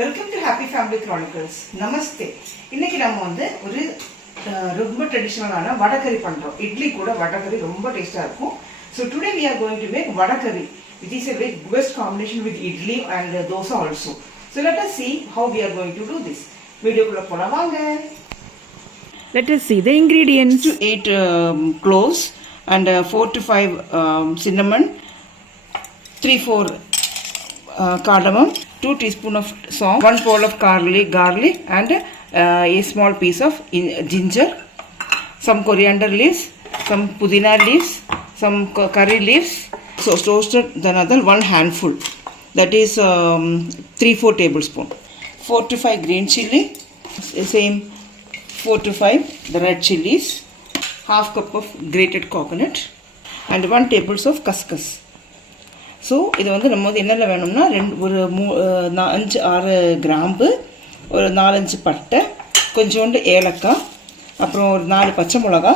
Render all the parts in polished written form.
Welcome to happy family chronicles. நமஸ்தே. இன்னைக்கு நம்ம வந்து ஒரு ரொம்ப ட்ரெடிஷ்னலான வடகரி பண்றோம். இட்லி கூட வடகரி ரொம்ப டேஸ்டா இருக்கும். So today we are going to make vadakari, which is a very best combination with idli and dosa also. So let us see how we are going to do this. Video kulla pola vaanga. Let us see the ingredients. 8 cloves and 4 to 5 cinnamon, 3-4 cardamom, 2 teaspoons of salt, 1 bowl of garlic and a small piece of ginger, some coriander leaves, some pudina leaves, some curry leaves. So roasted another 1 handful, that is 3-4 tablespoons. 4 to 5 green chili, same 4 to 5 the red chilies, half cup of grated coconut and 1 tablespoon of couscous. So இது வந்து நம்ம வந்து என்னென்ன வேணும்னா ஒரு 5-6 கிராம்பு, ஒரு 4-5 பட்டை, கொஞ்சோண்டு ஏலக்காய், அப்புறம் ஒரு 4 பச்சை மிளகா,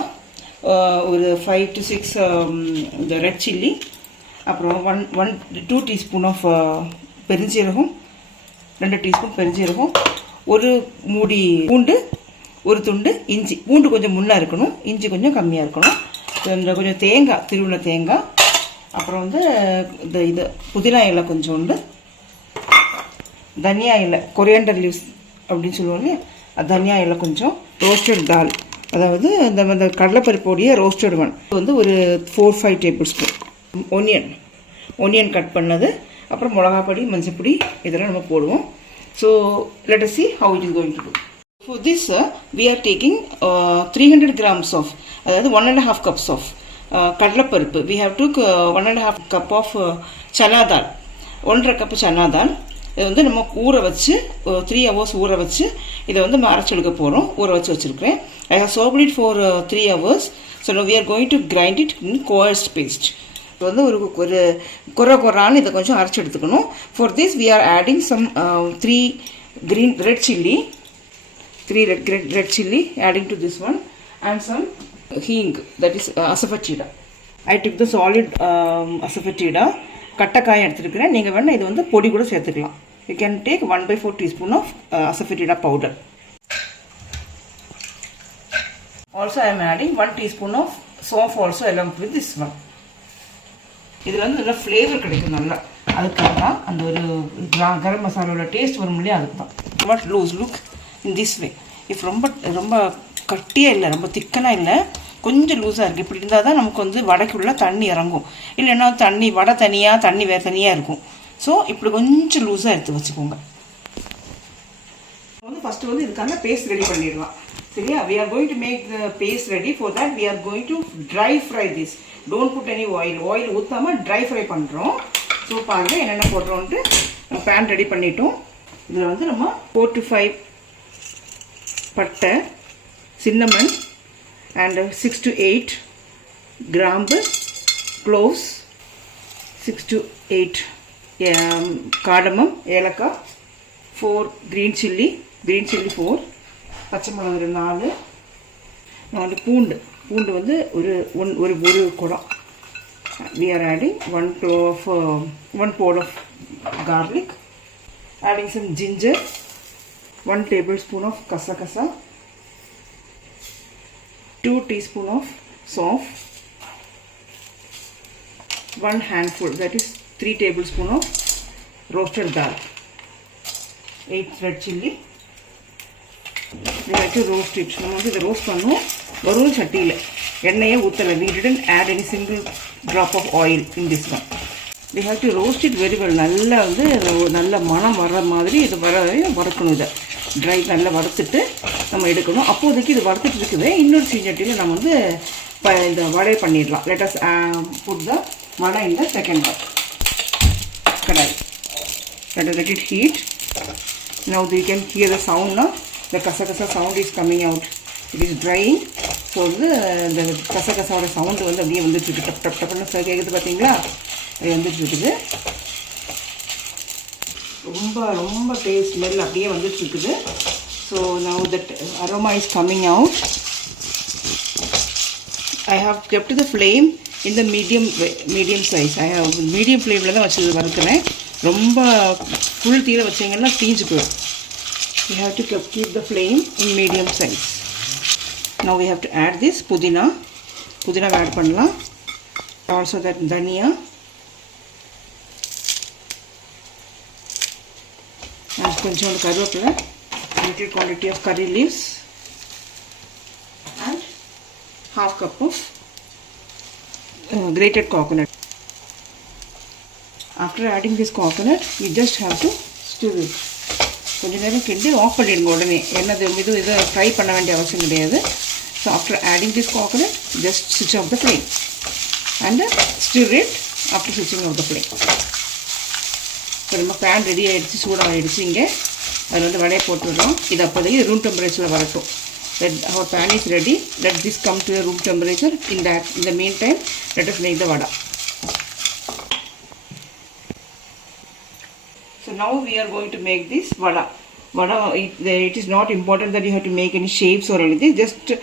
ஒரு 5 to 6 இந்த ரெட் சில்லி, அப்புறம் 2 டீஸ்பூன் ஆஃப் பெருஞ்சீரகம், 2 டீஸ்பூன் பெருஞ்சீரகம், ஒரு மூடி பூண்டு, ஒரு துண்டு இஞ்சி. பூண்டு கொஞ்சம் முன்னாக இருக்கணும், இஞ்சி கொஞ்சம் கம்மியாக இருக்கணும். கொஞ்சம் தேங்காய், திருவிழா தேங்காய், அப்புறம் வந்து இது புதினா இலை கொஞ்சோண்டு, தனியா இலை, கொரியாண்டர் லீவ்ஸ் அப்படின்னு சொல்லுவோம் இல்லையா, தனியா இலை கொஞ்சம், ரோஸ்டட் தால், அதாவது இந்த கடலைப்பருப்போடைய ரோஸ்டட் ஒன் வந்து ஒரு 4-5 டேபிள் ஸ்பூன், ஒனியன் கட் பண்ணது, அப்புறம் மிளகாப்பொடி, மஞ்சப்பொடி இதெல்லாம் நம்ம போடுவோம். So let us see how it is going to do. For this we are taking 300 grams of, அதாவது 1.5 cups of கடலைப்பருப்பு. we have took 1.5 cup of chana dal, 1.5 cup chana dal. இது வந்து நம்ம ஊற வச்சு 3 hours ஊற வச்சு இதை வந்து அரைச்சி எடுக்க போகிறோம். ஊற வச்சு வச்சுருக்கிறேன். I have soaked it for 3 hours. So now we are going to grind it in coarse paste. இது வந்து ஒரு குறான்னு இதை கொஞ்சம் அரைச்சி எடுத்துக்கணும். For this we are adding some 3 red chilli, adding to this one, and some hing, that is asafoetida. I took the solid asafoetida. கட்டக்காய் எடுத்துருக்கிறேன். நீங்கள் வேணால் இது வந்து பொடி கூட சேர்த்துக்கலாம். You can take 1/4 teaspoon of asafoetida powder. Also I am adding 1 teaspoon of soap also along with this one. இதில் வந்து நல்லா ஃப்ளேவர் கிடைக்கும் நல்லா. அதுக்காக தான் அந்த ஒரு கரம் மசாலாவோட டேஸ்ட் வரும் இல்லையா, அதுக்கு தான். What loose look in this way. If ரொம்ப கட்டியாக இல்லை, ரொம்ப திக்கனாக இல்லை, கொஞ்சம் லூஸாக இருக்குது. இப்படி இருந்தால் தான் நமக்கு வந்து வடைக்குள்ளே தண்ணி இறங்கும். இல்லைன்னா வடை தனியாக, தண்ணி வேறு தனியாக இருக்கும். ஸோ இப்படி கொஞ்சம் லூஸாக எடுத்து வச்சுக்கோங்க. ஃபஸ்ட்டு வந்து இதுக்கான பேஸ்ட் ரெடி பண்ணிடலாம். சரியா? we are going to make the paste ready. For that we are going to dry fry this. Don't put any oil ஊற்றாமல் ட்ரை ஃப்ரை பண்ணுறோம். ஸோ பாருங்கள் என்னென்ன போடுறோன்ட்டு. நம்ம பேன் ரெடி பண்ணிட்டோம். இதில் வந்து நம்ம 4 to 5 பட்டை, சின்னமன் and 6 to 8 கிராம்பு, cloves, 6 to 8 cardamom, ஏலக்காய், 4 green chilli 4, பச்சை மிளகு 4, வந்து பூண்டு வந்து ஒரு குடம். we are adding 1 pod of garlic, adding some ginger, 1 tablespoon of kasakasa, 2 teaspoon of salt, 1 handful, that is 3 tablespoon of roasted dal, 8 red chilli. We have to roast it. நம்ம வந்து இதை ரோஸ்ட் பண்ணோம். வெறும் சட்டியில் எண்ணெயே ஊற்றலை. we didn't add any single drop of oil in this one. we have to roast it very well. நல்லா வந்து நல்ல மணம் வர்ற மாதிரி இது வறுக்கணும். இதை ட்ரை நல்லா வறுத்துட்டு நம்ம எடுக்கணும். அப்போதைக்கு இது வறுத்துட்டு இருக்குது. இன்னொரு சீஞ்சட்டியில் நம்ம வந்து இந்த வடை பண்ணிடலாம். let us put the vada in the second one. Kadai. let it heat. Now you can hear the sound now. The kasakasa sound is coming out. It is drying. So வந்து இந்த கசகசாவோட சவுண்டு வந்து அப்படியே வந்துட்டுருக்கு. டப்னு கேட்குது பார்த்தீங்களா? அது வந்துட்டுருக்குது. ரொம்ப taste smell அப்படியே வந்துட்டுருக்குது. So now that aroma is coming out. I have kept the flame in the medium size. I have medium flame தான் வச்சு வறுக்கிறேன். ரொம்ப ஃபுல் தீர வச்சிங்கன்னா தீஞ்சு போயிடும். You have to keep the flame in medium size. Now we have to add this pudina. Pudina add பண்ணலாம். Also that dhania. And கொஞ்சம் கருவேப்பிலை, little quantity of curry leaves and half cup of grated coconut. After adding this coconut, you just have to stir it. கொஞ்சம் நேரம் கிண்டி of பண்ணிடுங்க உடனே. என்னது இது fry பண்ண வேண்டிய அவசியம் கிடையாது. So after adding this coconut just ஸ்விட்ச் of the flame and stir it after ஸ்விட்சிங் ஆஃப் த ஃப்ளேம். இப்போ நம்ம பேன் ரெடி ஆகிடுச்சு, சூடாகிடுச்சு. இங்கே அதில் வந்து வடையை போட்டுடுறோம். இது அப்போதைக்கு ரூம் டெம்பரேச்சரில் வரட்டும். Our pan is ready. Let this come to a room temperature. In the meantime, let us make the vada. So now we are going to make this vada. Vada, it is not important that you have to make any shapes or anything. Just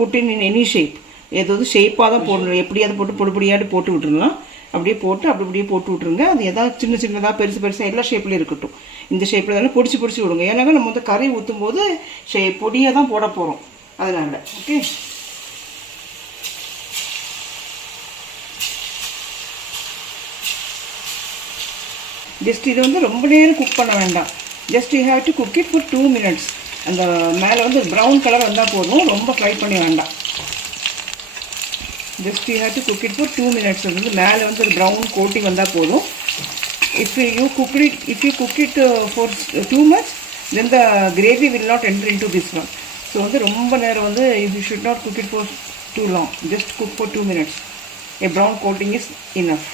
put in any shape. ஏதாவது ஷேப்பாக தான் போடணும். எப்படியாவது போட்டு பொடிப்பொடியாட்டு போட்டு விட்டுருலாம். அப்படியே போட்டு விட்டுருங்க. அது ஏதாவது சின்னதாக பெருசாக எல்லா ஷேப்லேயும் இருக்கட்டும். இந்த ஷேப்பில் தானே பொடிச்சு விடுங்க. ஏன்னா நம்ம வந்து கறி ஊற்றும் போது பொடியாக தான் போட போகிறோம். அதனால் ஓகே. ஜஸ்ட் இது வந்து ரொம்ப நேரம் குக் பண்ண வேண்டாம். Just you have to cook it for 2 minutes. அந்த மேலே வந்து ப்ரௌன் கலர் வந்தால் போதும், ரொம்ப ஃப்ரை பண்ணி வேண்டாம். Just you have to cook it for 2 minutes. வந்து மேலே வந்து ஒரு ப்ரௌன் கோட்டிங் வந்தால் போதும். If you cook it for too much, then the gravy will not enter into this one. So வந்து ரொம்ப நேரம் வந்து you should not cook it for too long. Just cook for 2 minutes. A brown coating is enough.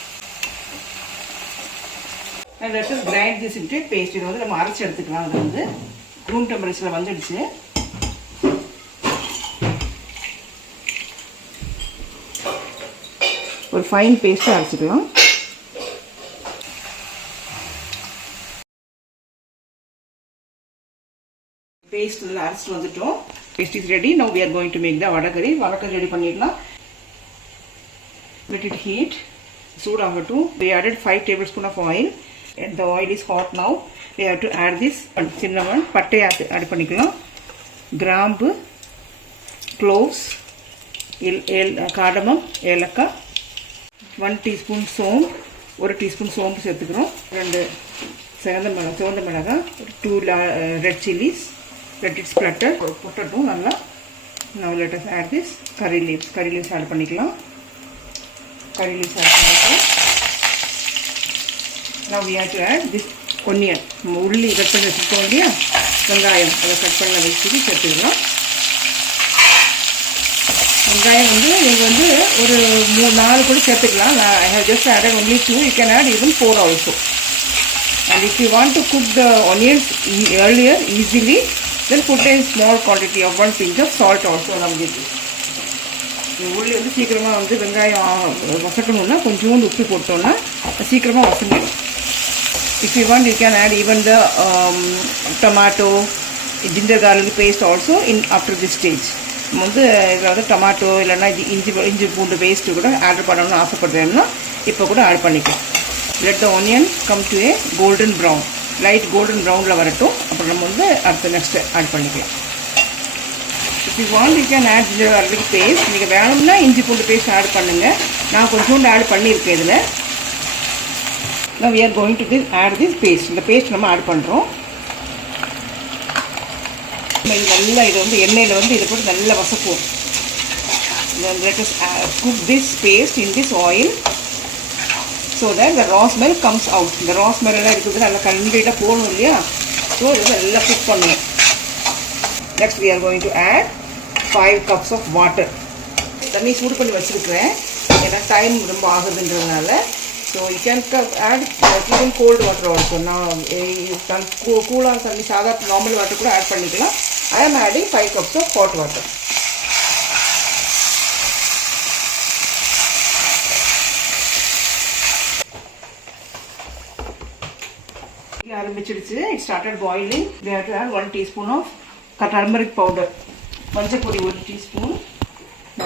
And let us grind this into a paste. இது வந்து நம்ம அரைச்சி எடுத்துக்கலாம். அது வந்து ரூம் டெம்பரேச்சரில் வந்துடுச்சு. ஒரு ஃபைன் பேஸ்ட்டாக அரைச்சிக்கலாம். பேஸ்ட் நல்லா அரைச்சிட்டு வந்துட்டோம். Paste is ready. Now we are going to make the vadacurry ready பண்ணிடலாம். Let it heat. சூடாகட்டும். We added 5 tablespoons of oil. And the oil is hot now. We have to add this cinnamon, பட்டை add பண்ணிக்கலாம். கிராம்பு, cloves, cardamom, ஏலக்காய், 1 teaspoon சோம்பு, 1 teaspoon சோம்பு சேர்த்துக்கிறோம். 2 சிவந்த மிளகாய், 2 red chilies. Let it splatter. போட்டட்டும் நல்லா. Now let us add this curry leaves add பண்ணிக்கலாம். curry leaves ஆட் பண்ணிக்கலாம். Now we have to add this onion. உள்ளி கட் பண்ணி வச்சுருக்கோம் இல்லையா, வெங்காயம் அதை கட் பண்ண வச்சுட்டு சேர்த்துக்கலாம். வெங்காயம் வந்து நீங்கள் வந்து ஒரு 3-4 கூட சேர்த்துக்கலாம். I have just added only 2. You can add even 4 also. And if you want to cook the onions earlier easily, then put a small quantity of 1 pinch of salt also along with this. உள்ளி வந்து சீக்கிரமாக வந்து வெங்காயம் வசக்கணுன்னா கொஞ்சோண்டு உப்பு போட்டோன்னா சீக்கிரமாக வசங்கிடும். If you want, you can add even the tomato, ginger garlic paste also in after this stage. நம்ம வந்து ஏதாவது டொமாட்டோ இல்லைன்னா இஞ்சி பூண்டு பேஸ்ட்டு கூட ஆட் பண்ணணும்னு ஆசைப்படுறேன்னா இப்போ கூட ஆட் பண்ணிக்கலாம். Let the onion come to a golden brown. Light golden ப்ரௌனில் வரட்டும். அப்புறம் நம்ம வந்து அடுத்த நெக்ஸ்ட்டு ஆட் பண்ணிக்கலாம். If you want, you can add ginger garlic paste. நீங்கள் வேணும்னா இஞ்சி பூண்டு பேஸ்ட் ஆட் பண்ணுங்கள். நான் கொஞ்சோண்டு ஆட் பண்ணியிருக்கேன் இதில். Now we are going to add this paste. இந்த பேஸ்ட் நம்ம ஆட் பண்ணுறோம். நல்லா இது வந்து எண்ணெயில் வந்து இதை போட்டு நல்லா வசக்குவோம். Let us cook this paste in this oil so that the raw smell comes out. இந்த raw smell எல்லாம் இருக்குது நல்லா கம்ப்ளீட்டாக போகணும் இல்லையா. ஸோ இது நல்லா குக் பண்ணுவோம். Next we are going to add 5 cups of water. தண்ணி சூடு பண்ணி வச்சுருக்கிறேன் ஏன்னா டைம் ரொம்ப ஆகுதுன்றதுனால. So you can add even cold water also. நான் கூலாக தண்ணி சாதாரண நார்மல் வாட்டர் கூட ஆட் பண்ணிக்கலாம். I am adding 5 cups of hot water. ஆரம்பிச்சிடுச்சு. It started boiling. We have to add 1 teaspoon of turmeric powder. மஞ்சள் பொடி 1 teaspoon.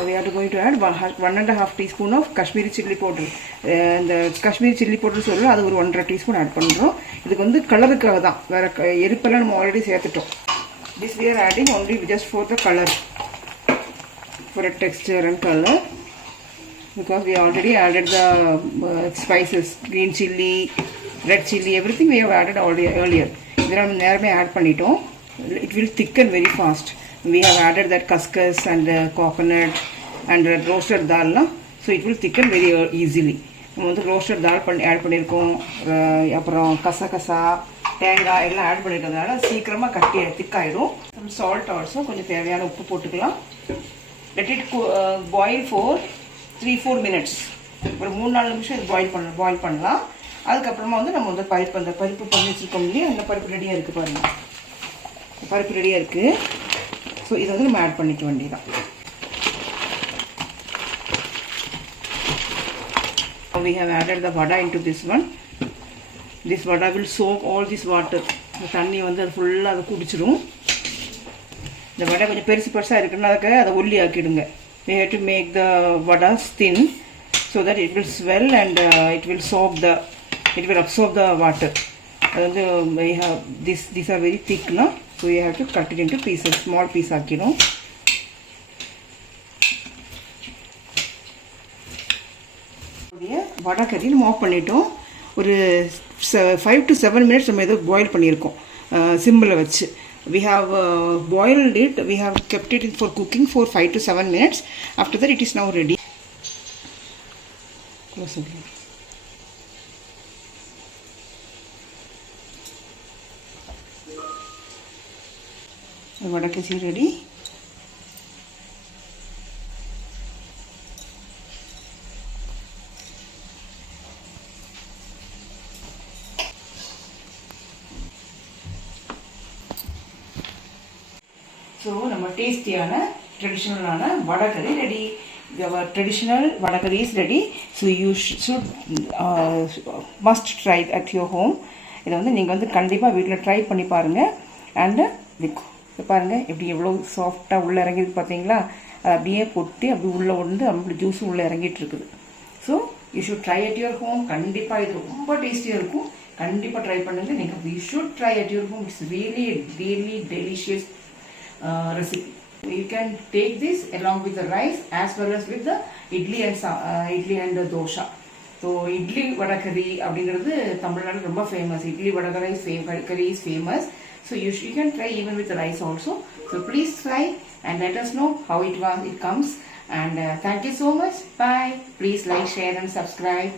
we are going to add 1.5 teaspoon of Kashmiri chili powder. இந்த Kashmiri chilli powder சொல்கிறோம், அது ஒரு 1.5 teaspoon add பண்ணுறோம். இதுக்கு வந்து கலருக்காக தான், வேறு எரிப்பெல்லாம் நம்ம ஆல்ரெடி சேர்த்துட்டோம். This we are adding only just for the color, for a texture and color, because we already added the spices, green chilli, red chilli, everything we have added already earlier. இதெல்லாம் நம்ம நேரமே add பண்ணிட்டோம். It will thicken very fast. We have added that couscous and coconut and roasted dal, so it will thicken very easily. நம்ம வந்து roasted dal add பண்ணியிருக்கோம், அப்புறம் கசகசா தேங்காய் எல்லாம் ஆட் பண்ணிட்டதுனால சீக்கிரமாக கட்டி திக்காயிடும். some salt also, கொஞ்சம் தேவையான உப்பு போட்டுக்கலாம். let it boil for 3-4 minutes. ஒரு 3-4 நிமிஷம் இது பாயில் பண்ணலாம். அதுக்கப்புறமா வந்து நம்ம வந்து அந்த பருப்பு பண்ணி வச்சுருக்கோம் இல்லையா, அந்த பருப்பு ரெடியாக இருக்குது பாருங்கள். பருப்பு ரெடியாக இருக்குது. ஸோ இதை வந்து நம்ம ஆட் பண்ணிக்க வேண்டியதான். We have added the vada into this one. This vada will soak all this water. இந்த தண்ணி வந்து அது ஃபுல்லாக அதை குடிச்சிடும். இந்த வடை கொஞ்சம் பெருசாக இருக்குன்னா அதுக்காக அதை ஒல்லி ஆக்கிடுங்க. We have to make the vadas thin so that it will swell and it will absorb the water. அது வந்து we have these are very thick, no? So you have to cut it into pieces, small piece ஆக்கிடும். வடை கறி நம்ம of பண்ணிட்டோம். ஒரு 5 to 7 minutes நம்ம இதை boil பண்ணியிருக்கோம் சிம்மில் வச்சு. We have boiled it, we have kept it for cooking for 5 to 7 minutes. After that it is now ready. Close it. So vada is ready. So நம்ம டேஸ்டியான ட்ரெடிஷ்னலான வடை கறி ready. Our traditional vada curry is ready. So you should must try it at your home. இதை வந்து நீங்கள் வந்து கண்டிப்பாக வீட்டில் try பண்ணி பாருங்கள். அண்டு பாருங்கள் எப்படி எவ்வளோ சாஃப்டாக உள்ளே இறங்கிருக்கு பார்த்தீங்களா. அது அப்படியே பொட்டி அப்படி உள்ளே வந்து அப்படி ஜூஸும் உள்ளே இறங்கிட்டு இருக்குது. So you should try at your home. கண்டிப்பாக இது ரொம்ப டேஸ்டியாக இருக்கும். கண்டிப்பாக ட்ரை பண்ணுங்கள். நீங்கள் you should try at your home. It's really really delicious recipe. You can take this along with the rice as well as with the idli and the dosha. So idli vada curry அப்படிங்கிறது தமிழ்நாடு ரொம்ப famous. Idli vada curry is famous. So you can try even with the rice also. So please try and let us know how it comes. And thank you so much. Bye. Please like, share and subscribe.